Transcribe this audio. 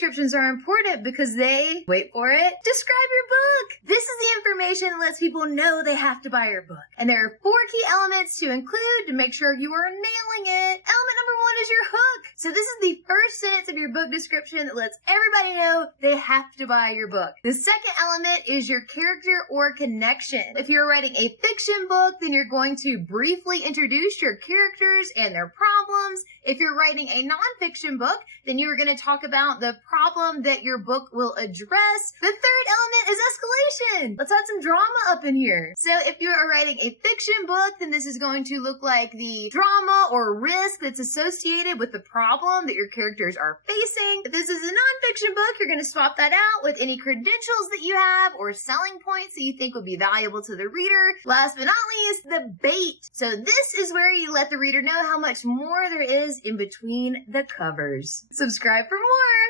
descriptions are important because they, wait for it, describe your book. This is the information that lets people know they have to buy your book. And there are 4 key elements to include to make sure you are nailing it. Element number 1 is your hook. So this is the first sentence of your book description that lets everybody know they have to buy your book. The second element is your character or connection. If you're writing a fiction book, then you're going to briefly introduce your characters and their problems. If you're writing a nonfiction book, then you are going to talk about the problem that your book will address. The third element is escalation. Let's add some drama up in here. So if you are writing a fiction book, then this is going to look like the drama or risk that's associated with the problem that your characters are facing. If this is a nonfiction book, you're going to swap that out with any credentials that you have or selling points that you think would be valuable to the reader. Last but not least, the bait. So this is where you let the reader know how much more there is in between the covers. Subscribe for more.